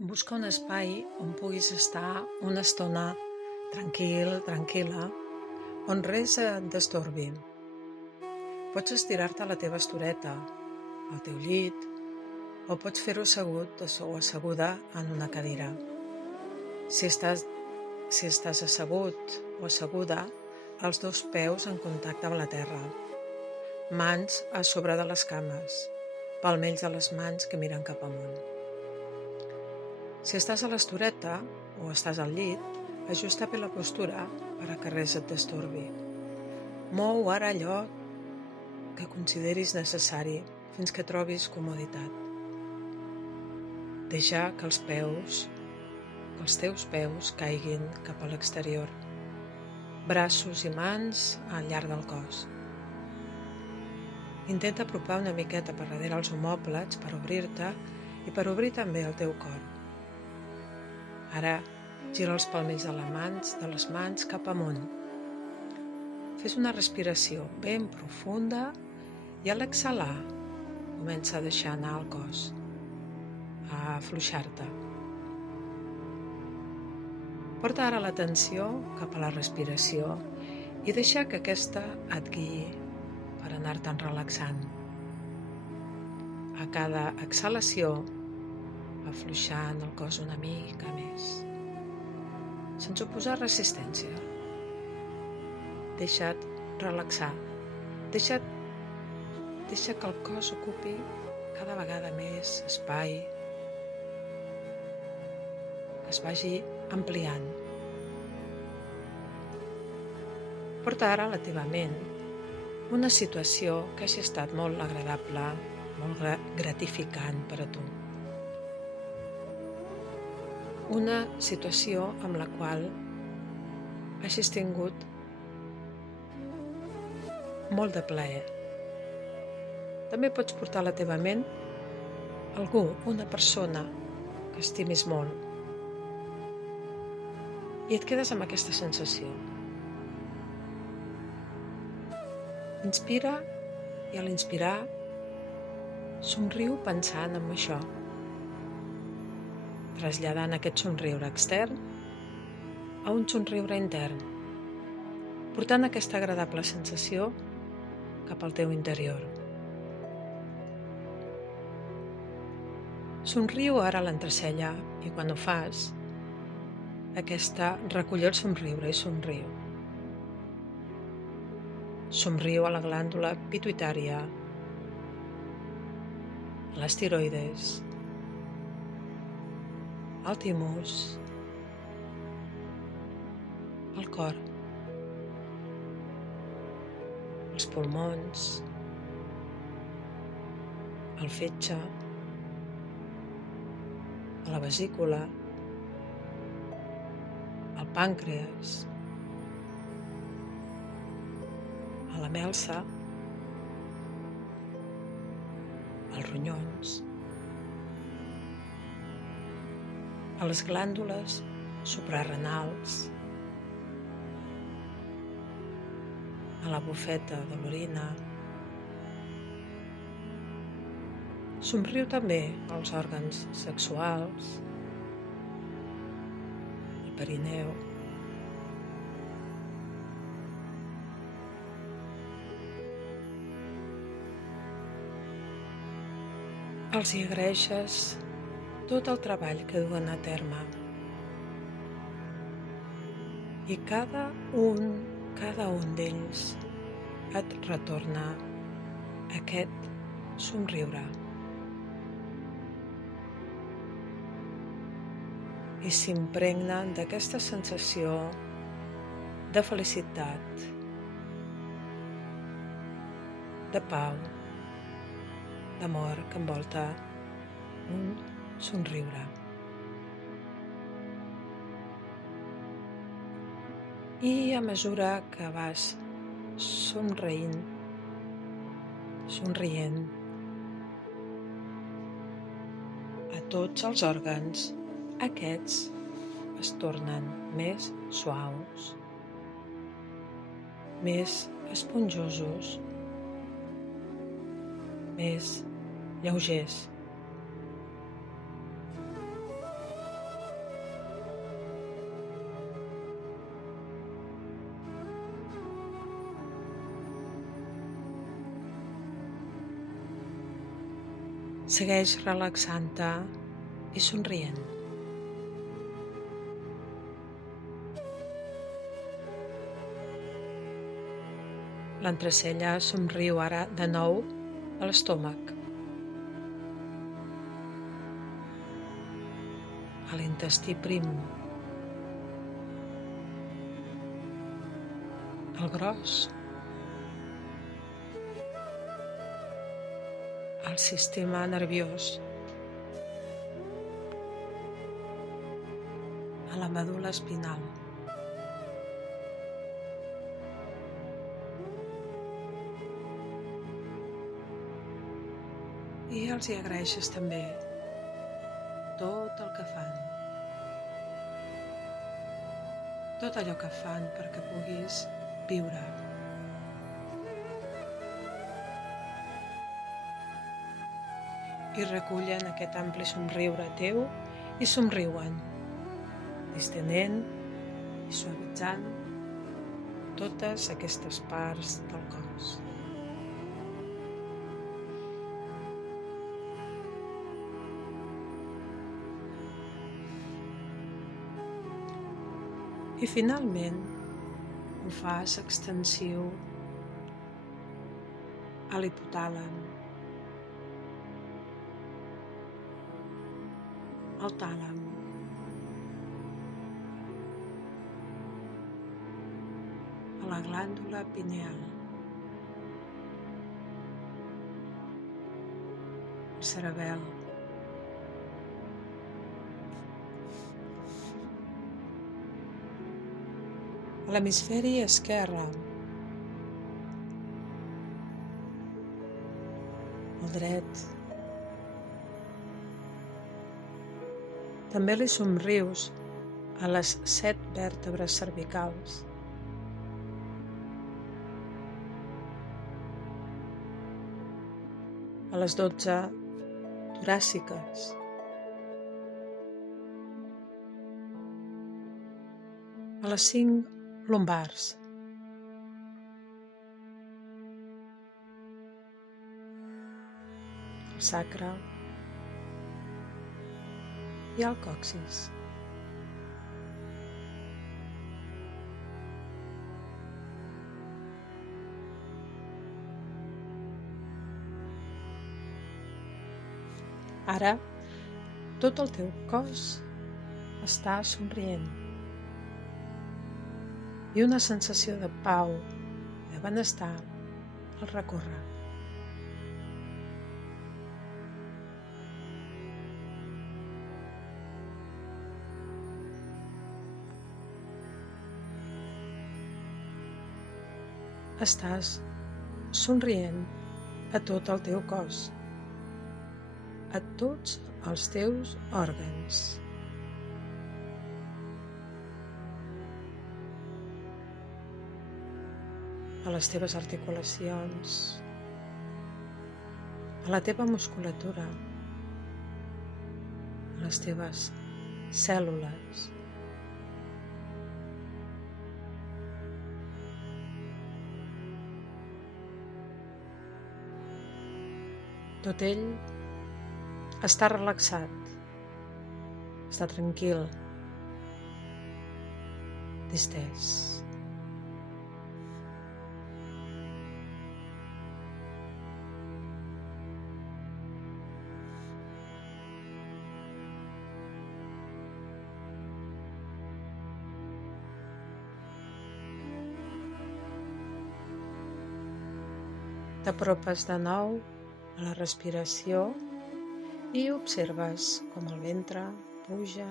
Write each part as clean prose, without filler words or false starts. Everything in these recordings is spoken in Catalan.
Busca un espai on puguis estar una estona tranquil, tranquil·la, on res et destorbi. Pots estirar-te a la teva estoreta, al teu llit, o pots fer-ho assegut o asseguda en una cadira. Si estàs assegut o asseguda, els dos peus en contacte amb la terra, mans a sobre de les cames, palmells de les mans que miren cap amunt. Si estàs a l'estoreta o estàs al llit, ajusta bé la postura per a que res et destorbi. Mou ara allò que consideris necessari fins que trobis comoditat. Deixa que els teus peus caiguin cap a l'exterior, braços i mans al llarg del cos. Intenta apropar una miqueta per darrere els omòplats per obrir-te i per obrir també el teu cor. Ara gira els palmells de les mans cap amunt. Fes una respiració ben profunda i a l'exhalar comença a deixar anar el cos, a afluixar-te. Porta ara l'atenció cap a la respiració i deixa que aquesta et guiï per anar-te'n relaxant. A cada exhalació, afluixant el cos una mica més, sense oposar resistència. Deixa't relaxar, deixa que el cos ocupi cada vegada més espai, que es vagi ampliant. Porta ara a la teva ment una situació que hagi estat molt agradable, molt gratificant per a tu. Una situació amb la qual hagis tingut molt de plaer. També pots portar a la teva ment algú, una persona que estimis molt, i et quedes amb aquesta sensació. Inspira i a l'inspirar somriu pensant en això, traslladant aquest somriure extern a un somriure intern, portant aquesta agradable sensació cap al teu interior. Somriu ara a l'entrecella i quan ho fas, aquesta recull el somriure i somriu. Somriu a la glàndula pituïtària, a les tiroides, al timus, al cor, als pulmons, al fetge, a la vesícula, al pàncreas, a la melsa, als ronyons, a les glàndules suprarrenals, a la bufeta de l'orina. Somriu també als òrgans sexuals, al perineu, els hi agraeixes tot el treball que duen a terme i cada un d'ells et retorna aquest somriure i s'impregna d'aquesta sensació de felicitat, de pau, d'amor que envolta un somriure. I a mesura que vas somrient, a tots els òrgans, aquests es tornen més suaus, més esponjosos, més lleugers. Segueix relaxant-te i somrient. L'entrecella somriu ara de nou a l'estómac, a l'intestí prim, al gros, al sistema nerviós, a la medul·la espinal. I els hi agraeixes també tot el que fan, tot allò que fan perquè puguis viure. I recullen aquest ampli somriure teu i somriuen, distenent i suavitzant totes aquestes parts del cos. I finalment ho fas extensiu a l'hipotàlem, al tàlem, a la glàndula pineal, al cerebel, a l'hemisferi esquerre, al dret. També li somrius a les 7 vèrtebres cervicals, a les 12 toràciques, a les 5 lumbars, al sacre i al còccix. Ara, tot el teu cos està somrient i una sensació de pau i de benestar el recorre. Estàs somrient a tot el teu cos, a tots els teus òrgans. A les teves articulacions, a la teva musculatura, a les teves cèl·lules. Tot ell està relaxat, està tranquil, distès. T'apropes de nou a la respiració i observes com el ventre puja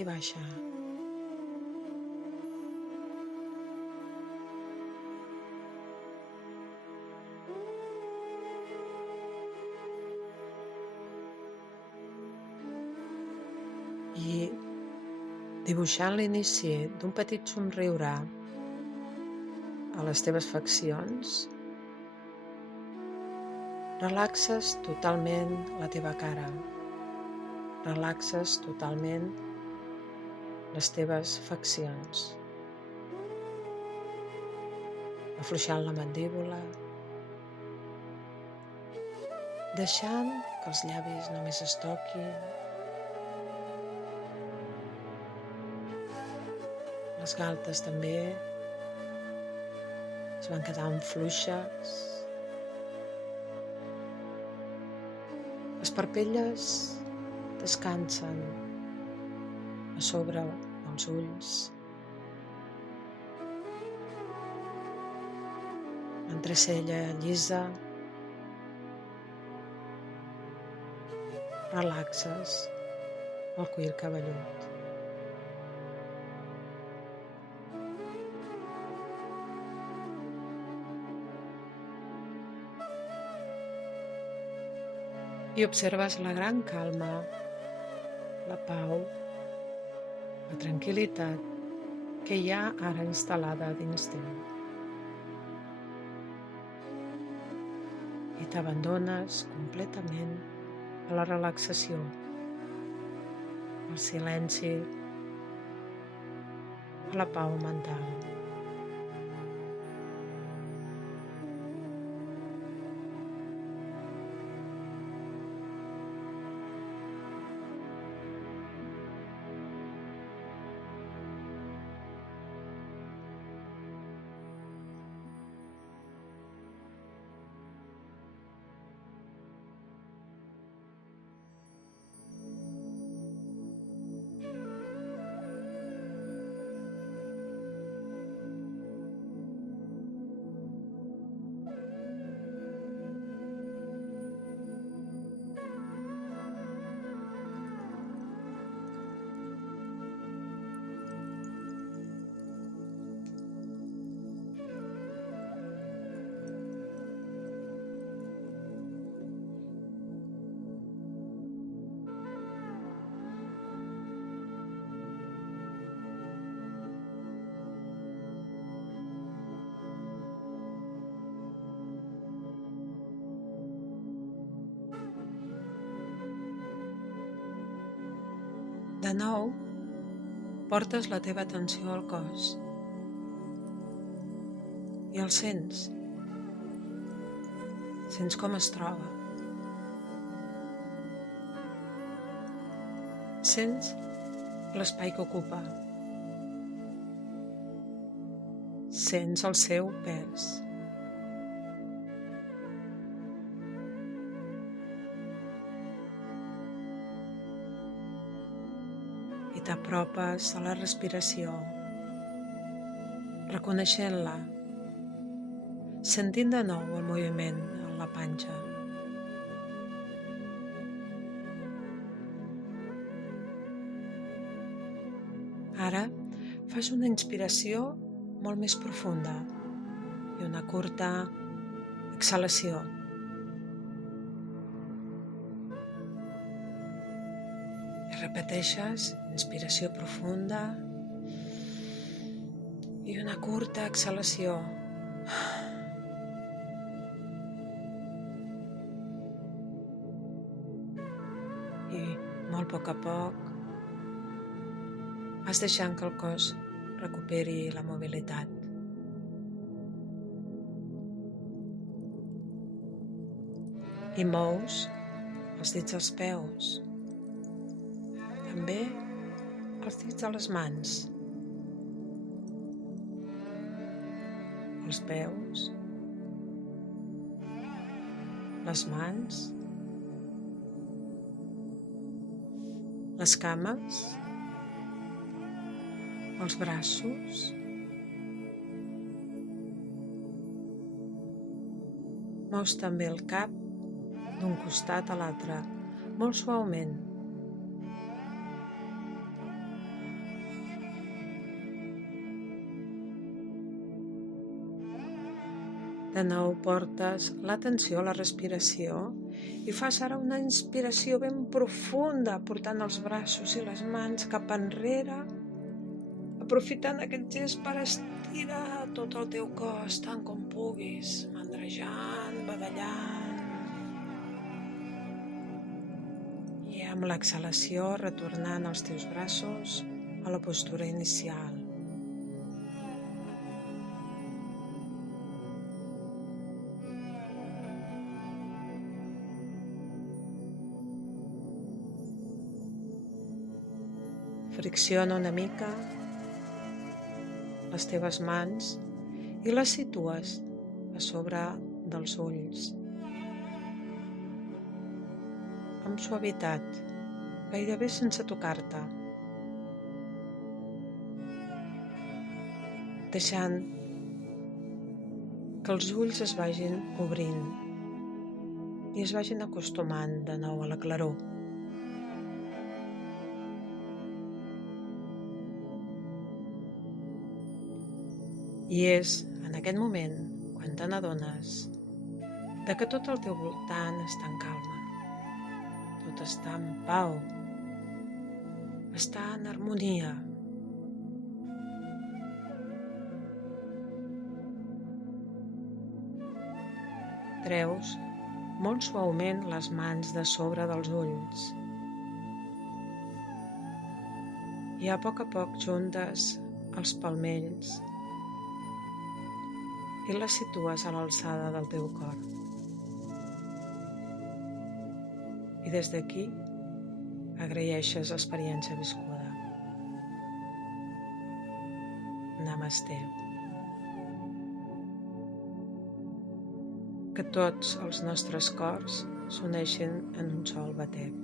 i baixa. I dibuixant l'inici d'un petit somriure a les teves faccions, relaxes totalment la teva cara, relaxes totalment les teves faccions, afluixant la mandíbula, deixant que els llavis només es toquin, les galtes també es van quedant fluixes, les parpelles descansen a sobre dels ulls, l'entrecella llisa, relaxes el cuir cabellut. I observes la gran calma, la pau, la tranquil·litat que hi ha ara instal·lada dins teu. I t'abandones completament a la relaxació, al silenci, a la pau mental. De nou, portes la teva atenció al cos i el sents. Sents com es troba. Sents l'espai que ocupa. Sents el seu pes. I t'apropes a la respiració, reconeixent-la, sentint de nou el moviment en la panxa. Ara fas una inspiració molt més profunda i una curta exhalació. I repeteixes inspiració profunda i una curta exhalació. I molt a poc vas deixant que el cos recuperi la mobilitat. I mous els dits dels peus, també els dits de les mans, els peus, les mans, les cames, els braços, mous també el cap d'un costat a l'altre, molt suaument. De nou portes l'atenció a la respiració i fas ara una inspiració ben profunda, portant els braços i les mans cap enrere, aprofitant aquest gest per estirar tot el teu cos tant com puguis, mandrejant, badallant. I amb l'exhalació retornant els teus braços a la postura inicial. Fricciona una mica les teves mans i les situes a sobre dels ulls. Amb suavitat, gairebé sense tocar-te, deixant que els ulls es vagin obrint i es vagin acostumant de nou a la claror. I és en aquest moment quan te n'adones de que tot al teu voltant està en calma, tot està en pau, està en harmonia. Treus molt suaument les mans de sobre dels ulls i a poc juntes els palmells i les situes a l'alçada del teu cor. I des d'aquí agraeixes l'experiència viscuda. Namasté. Que tots els nostres cors s'uneixin en un sol batec.